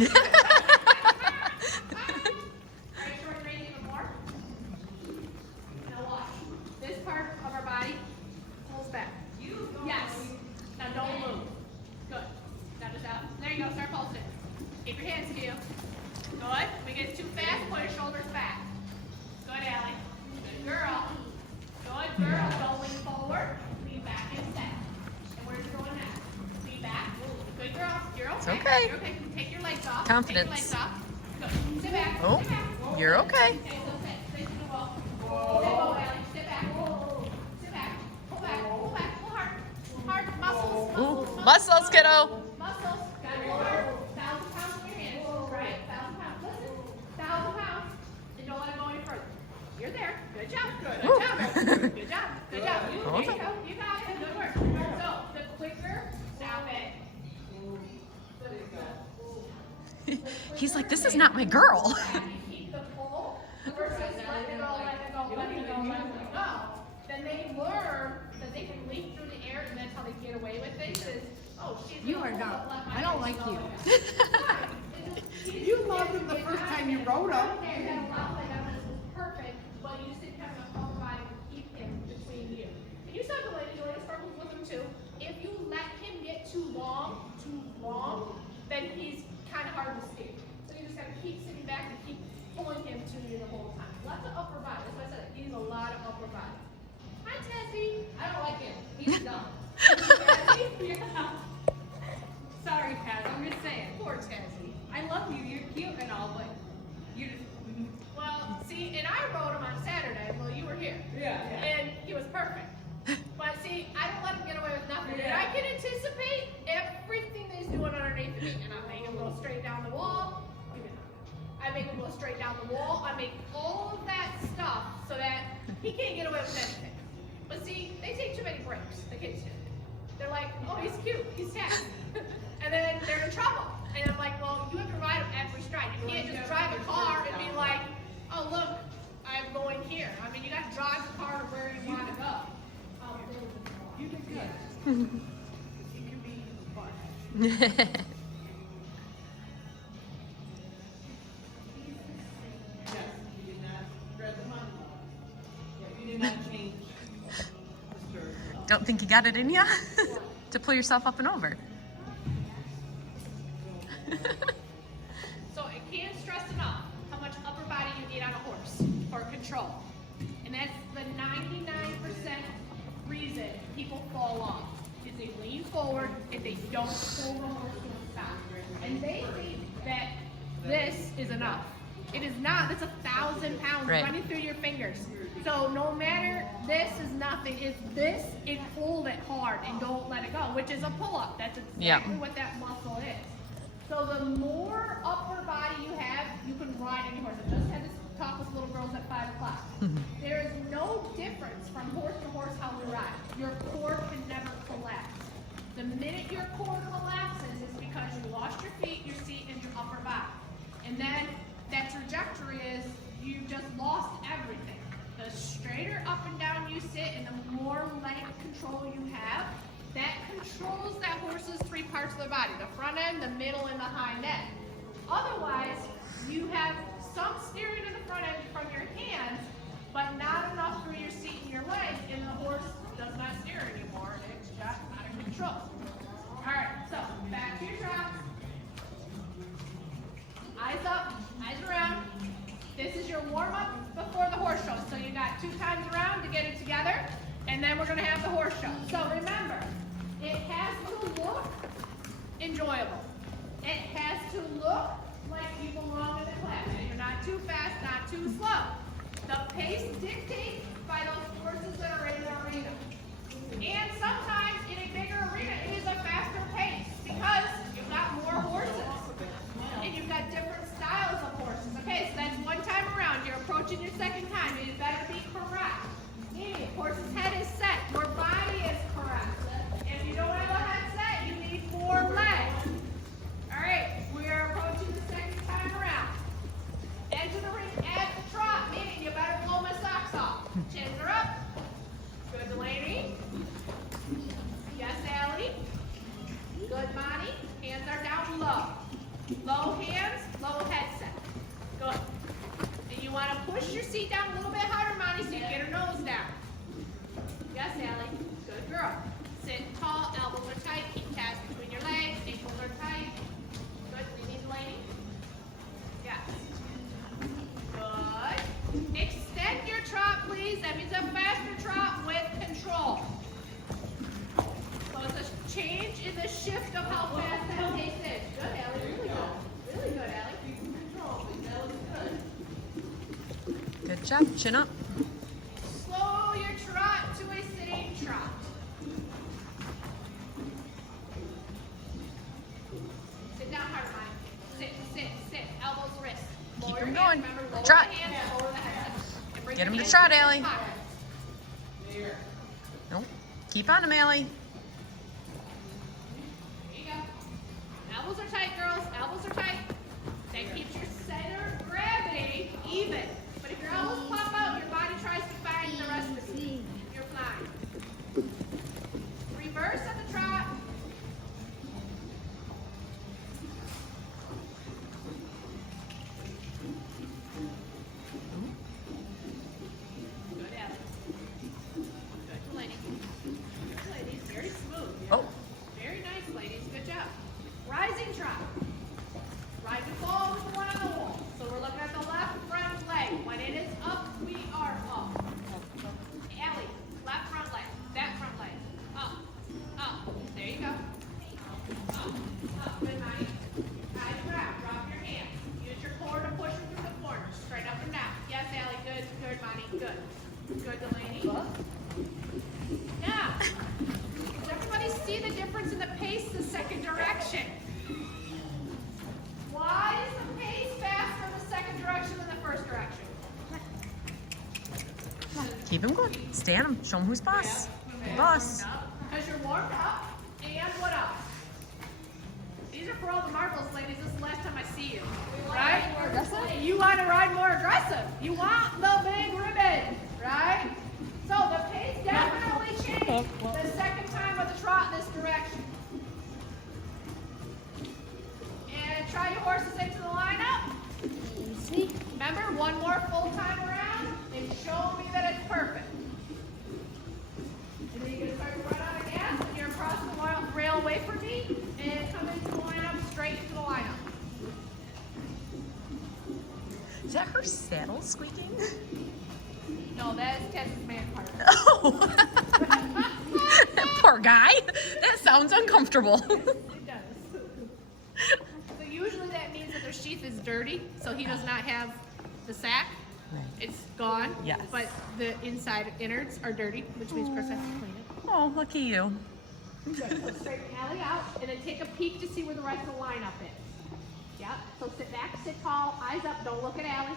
even more? Now watch. This part of our body pulls back. Yes. Now don't move. Good. Now just out. There you go. Start pulsing. Keep your hands still. Good. When it gets too fast, pull your shoulders back. Good, Allie. Good girl. Good girl. Don't lean forward. Lean back instead. And where's it going next? Lean back. Good girl. You're okay. It's okay. You're okay. Take your legs off. Confidence. Take your legs off. Good. Sit back. Oh, Sit back. you're okay. Okay, so sit. Sit to the wall. Sit low, Allie. Sit back. Sit back. Pull back. Pull back. Pull hard. Hard. Muscles. Ooh, muscles, kiddo. Muscles. Got it. 1,000 pounds in your hands. Right? 1,000 pounds. Listen. 1,000 pounds. And don't let it go any further. You're there. Good job. Good Ooh. job. Good job. Good job. There you go. You got it. Good work. So the quicker. Stop it. He's like, this is not my girl. Keep the pull versus let it go, let it go, let it go, let it go. Then they learn that they can leap through the air, and that's how they get away with things. Is she's You are gonna not. hold up I don't like you. You loved him the first time you rode him. Perfect, but you just didn't have enough upper body to keep him between you. And you saw the lady struggles with him too. If you let him get too long, then he's kind of hard to steer. So you just have to keep sitting back and keep pulling him to you the whole time. Lots of upper body. That's why I said it. He needs a lot of upper body. Hi, Tessie. I don't like him. He's dumb. Yeah. Sorry, Taz, I'm just saying. Poor Tessie. I love you, you're cute and all, but you just... Well, see, and I rode him on Saturday. Well, you were here. Yeah. And he was perfect. But see, I don't let him get away with nothing. And I can anticipate everything that he's doing underneath me. And I make him go straight down the wall. I make him go straight down the wall. I make all of that stuff so that he can't get away with anything. But see, they take too many breaks, the kids do. They're like, oh, he's cute, he's tacky. And then they're in trouble. And I'm like, well, you have to ride him every stride. You can't just drive a car and be like, oh, look, I'm going here. I mean, you got to drive the car to where you want to go. You did good. You can be fun. Yes, you did not spread the money. Yeah, you did not change Mr. Don't think you got it in ya? To pull yourself up and over. So I can't stress enough how much upper body you need on a horse for control. And that's the 99% reason people fall off. Is they lean forward and they don't pull the horse to the stop. And they think that this is enough. It is not. That's 1,000 pounds Right. running through your fingers. So no matter, this is nothing. It's this, and hold it hard and don't let it go, which is a pull-up. That's exactly what that muscle is. So the more upper body you have, you can ride any horse. I just had this talk with little girls at 5 o'clock. There is no difference from horse to horse how we ride. Your core can never collapse. The minute your core collapses is because you lost your feet, your seat, and your upper body. And then that trajectory is you just lost everything. The straighter up and down you sit and the more leg control you have, that controls that horse's 3 parts of the body, the front end, the middle, and the hind end. Otherwise, you have some steering in the front end from your hands, but not enough through your seat and your legs, and the horse does not steer anymore, and it's got out of control. All right, so back to your trot. Eyes up, eyes around. This is your warm-up before the horse show. So you got 2 times around to get it together, and then we're gonna have the horse show. So remember, it has to look enjoyable. It has to look like you belong in the class. You're not too fast, not too slow. The pace dictates by those horses that are in the arena. And sometimes in a bigger arena, it is a faster pace because you've got more horses. And you've got different styles of horses. Okay, so that's 1 time around. You're approaching your 2nd time. It better be correct. Meaning, horse's head is set. Your body is correct. If you don't have a head set, you need 4 legs. All right, we are approaching the 2nd time around. Enter the ring at the trot, meaning you better blow my socks off. Chins are up. Good, Delaney. Yes, Allie. Good, Monty. Hands are down low. Low hands. shift of how fast that pace is. Good, Allie. Really good. Really good, Allie. Good job. Chin up. Slow your trot to a sitting trot. Sit down hard, Mike. Sit, sit, sit. Elbows, wrists. Keep Lower him your hands. going. Remember, lower Trot. the hands, lower the head. And bring Get your him to hands trot, into the Allie. pocket. There. Nope. Keep on him, Allie. There you go. Elbows are tight, girls. Elbows are tight. That keeps your center of gravity even. But if your elbows pop out, your body tries to find the rest of it. You're flying. Reverse of the trot. Good, Allie. Good, ladies. Good, ladies. Very smooth. Oh. Very nice, ladies. Good job. Rising trot. Rise and fall with the one on the wall. So we're looking at the left front leg. When it is up, we are up. Allie, left front leg. That front leg. Up. Up. There you go. Up. Up. Good, Monty. Eyes grab. Drop your hands. Use your core to push them through the corners. Straight up and down. Yes, Allie. Good. Good, Monty. Good. Good, Delaney. Yeah. Does everybody see the difference in the pace the second direction? Why is the pace faster in the second direction than the first direction? Keep him going. Stay on him. Show him who's boss. Boss. Because you're warmed up, and what else? These are for all the marbles, ladies. This is the last time I see you. Right? You want to ride more aggressive. You want the big ribbon, right? So the pace definitely changed the second time of the trot in this direction. And try your horses into the lineup. Remember, one more full time around and show me that it's perfect. And then you're going to start to run out of gas and you're across the rail away from me and come into the lineup, straight into the lineup. Is that her saddle squeaking? No, that is Tessa's man part. Oh. Poor guy. That sounds uncomfortable. It does. So usually that means that their sheath is dirty, so he does not have the sack. Right. It's gone. Yes. But the inside innards are dirty, which means Chris has to clean it. Oh, lucky you. Good. So straighten Allie out, and then take a peek to see where the rest of the lineup is. Yep. So sit back, sit tall, eyes up. Don't look at Allie.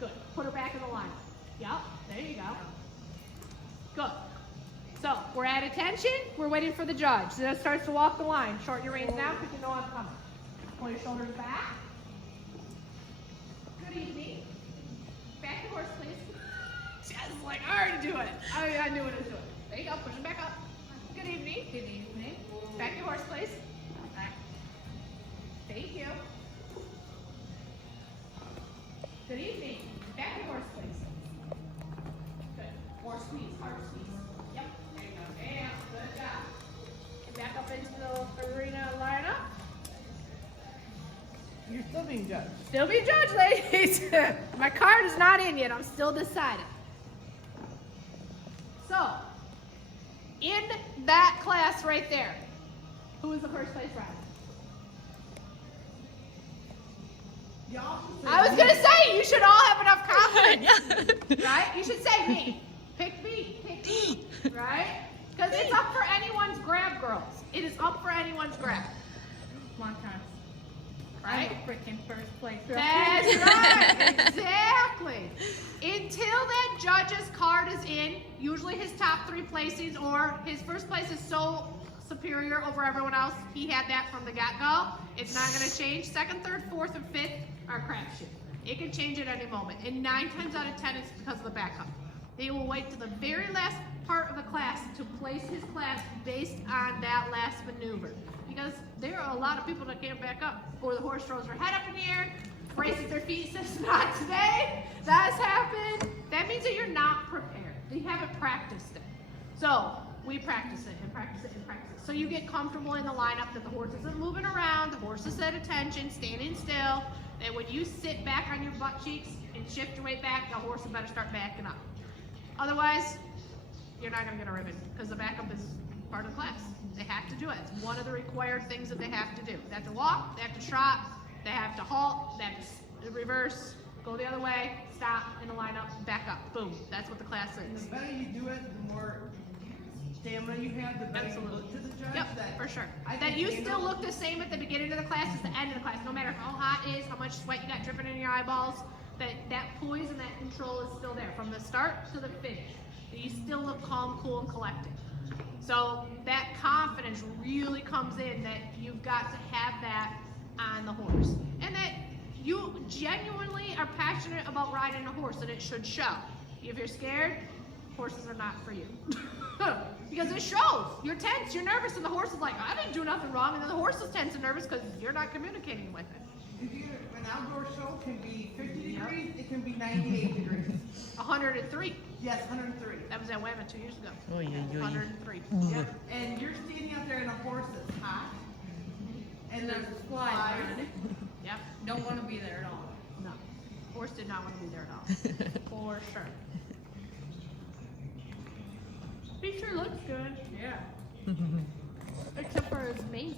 Good. Put her back in the lineup. Yep. There you go. Good. So we're at attention. We're waiting for the judge. So that starts to walk the line. Shorten your reins now because you know I'm coming. Pull your shoulders back. Good evening. Back the horse, please. Jazz is like, I already do it. I knew what I was doing. There you go. Push him back up. Good evening. Good evening. Back your horse, please. Back. Thank you. Good evening. Back your horse, please. Good. More squeeze. Hard squeeze. Yep. There you go. Bam. Good job. Get back up into the arena lineup. You're still being judged. Still being judged, ladies. My card is not in yet. I'm still deciding. So, in that class right there, who was the first place rider? Y'all should say I was going to say, you should all have enough confidence, Yeah. right? You should say me. Pick me. Pick me, right? Because it's up for anyone's grab, girls. It is up for anyone's grab, One time. right? I'm a freaking first place. That's right, exactly. Until that judge's card is in, usually his top three placings or his first place is so superior over everyone else, he had that from the get-go. It's not going to change. Second, third, fourth, and fifth are crapshoot. It can change at any moment. And 9 times out of 10, it's because of the backup. They will wait to the very last part of the class to place his class based on that last maneuver. Because there are a lot of people that can't back up. Or the horse throws her head up in the air, braces their feet, says, not today. That's happened. That means that you're not prepared. You haven't practiced it. So we practice it and practice it and practice it. So you get comfortable in the lineup that the horse isn't moving around, the horse is at attention, standing still. And when you sit back on your butt cheeks and shift your weight back, the horse will better start backing up. Otherwise, you're not going to get a ribbon because the backup is part of the class. They have have to do it. It's one of the required things that they have to do. They have to walk, they have to trot, they have to halt, they have to reverse, go the other way, stop in a lineup, back up. Boom. That's what the class And is. the better you do it, the more stamina you have, the better you look to the judge. Yep, that for sure. I That can you handle- still look the same at the beginning of the class as the end of the class, no matter how hot it is, how much sweat you got dripping in your eyeballs, that poise and that control is still there from the start to the finish. That you still look calm, cool, and collected. So that confidence really comes in that you've got to have that on the horse. And that you genuinely are passionate about riding a horse, and it should show. If you're scared, horses are not for you. Because it shows. You're tense, you're nervous, and the horse is like, I didn't do nothing wrong, and then the horse is tense and nervous because you're not communicating with it. An outdoor show can be 50 degrees, it can be 98 degrees. 103. Yes, 103. That was at Whammy 2 years ago. Oy, oy, oy. 103. Yep. And you're standing out there in a horse that's hot. And there's flies flies. around it. Yep. Don't want to be there at all. No. Horse did not want to be there at all. For sure. He sure looks good. Yeah. Except for his mane.